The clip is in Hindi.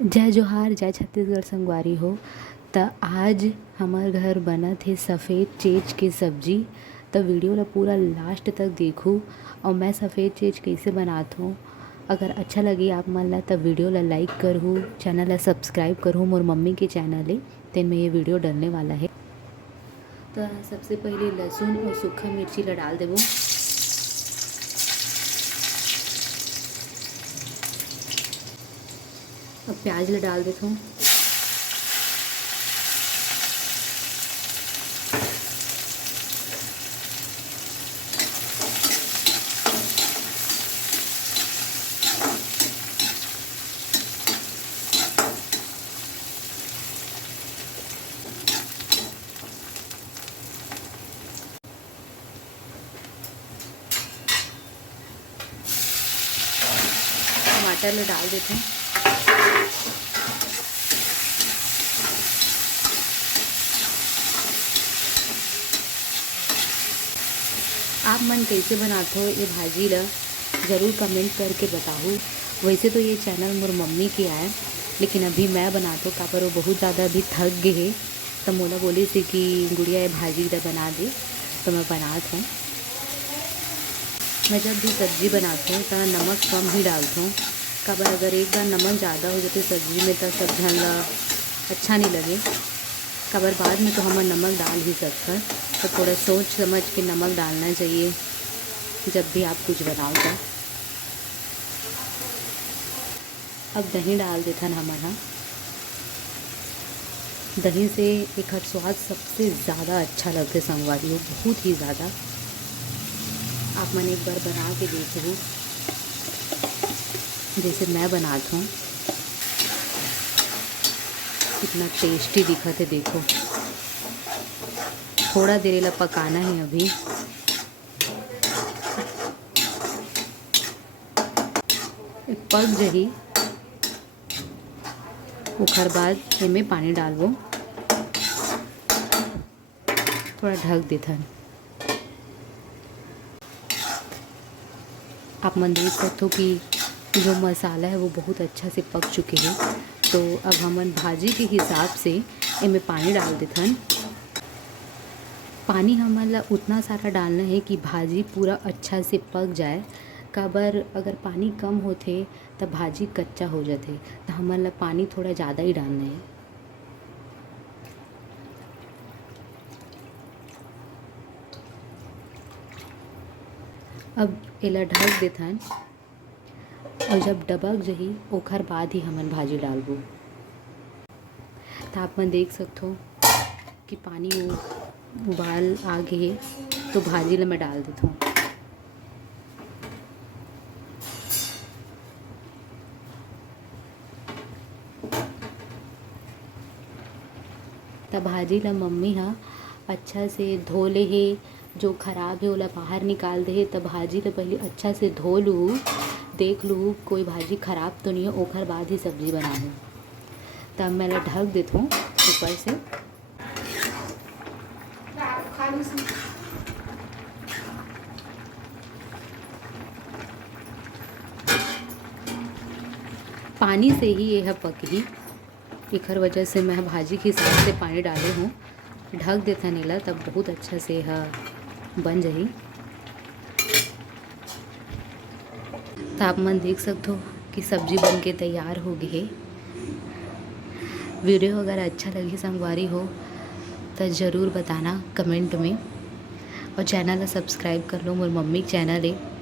जय जोहार जय छत्तीसगढ़ संगवारी हो। त आज हमार घर बना थे सफ़ेद चेज के सब्जी। तो वीडियो ला पूरा लास्ट तक देखूँ और मैं सफ़ेद चेज कैसे बनात हूँ। अगर अच्छा लगी आप मन ला तो वीडियो ला लाइक करहूँ, चैनल ला सब्सक्राइब करहूँ। मोर मम्मी के चैनल है तेन में ये वीडियो डलने वाला है। तो सबसे पहले लहसुन और सूखा मिर्ची ला डाल देबो। अब प्याज ला डाल देता हूँ। टमाटर ला डाल देते हैं। आप मन कैसे बनाते हो ये भाजी ला ज़रूर कमेंट करके बताओ। वैसे तो ये चैनल मोर मम्मी के आए, लेकिन अभी मैं बनाता हूँ काबर वो बहुत ज़्यादा अभी थक गए है। तो मोला बोली से कि गुड़िया ये भाजी ला बना दे, तो मैं बनात हूँ। मैं जब भी सब्ज़ी बनाती हूँ तो नमक कम ही डालती हूँ। काबर अगर एक बार नमक ज़्यादा हो जाते सब्ज़ी में तो सब झन ला अच्छा नहीं लगे। काबर बाद में तो हम नमक डाल ही सकते हैं, तो थोड़ा सोच समझ के नमक डालना चाहिए जब भी आप कुछ बनाओ तो। अब दही डाल देते हैं हम यहाँ। दही से एक स्वाद सबसे ज़्यादा अच्छा लगता है संगवारी हो, बहुत ही ज़्यादा। आप मन एक बार बना के देखो जैसे मैं बनाता हूँ, कितना टेस्टी दिखा थे देखो। थोड़ा देर ला पकाना है अभी। पक जही उखर बाद इनमें पानी डालबो, थोड़ा ढक देता है। आप मन देख सकते हो कि जो मसाला है वो बहुत अच्छा से पक चुके हैं। तो अब हमन भाजी के हिसाब से इनमें पानी डाल देते हैं। पानी हमन ला उतना सारा डालना है कि भाजी पूरा अच्छा से पक जाए। काबर अगर पानी कम होते तो भाजी कच्चा हो जाते, तो हमन ला पानी थोड़ा ज़्यादा ही डालना है। अब एला ढक देता है और जब डबक जही ओखर बाद ही हमन भाजी डालबो। तो आप मन देख सकते हो कि पानी उबाल आ गए, तो भाजी ला मैं डाल देता हूँ। तब भाजी ला मम्मी हा अच्छा से धो ले हे, जो खराब है ओला बाहर निकाल दे हे। तब भाजी ला पहले अच्छा से धो लूँ, देख लूँ कोई भाजी खराब तो नहीं है, ओखर बाद ही सब्जी बनाऊँ। तब मैं ला ढक देता हूँ ऊपर से। पानी से ही यह पकी, एकर वजह से मैं भाजी के हिसाब से पानी डाले हूँ। ढक देता नीला, तब बहुत अच्छा से यह बन जाही। तो आप मन देख सकते हो कि सब्जी बन के तैयार हो गई है। वीडियो अगर अच्छा लगी संगवारी हो तो ज़रूर बताना कमेंट में, और चैनल सब्सक्राइब कर लो। मोर मम्मी चैनल है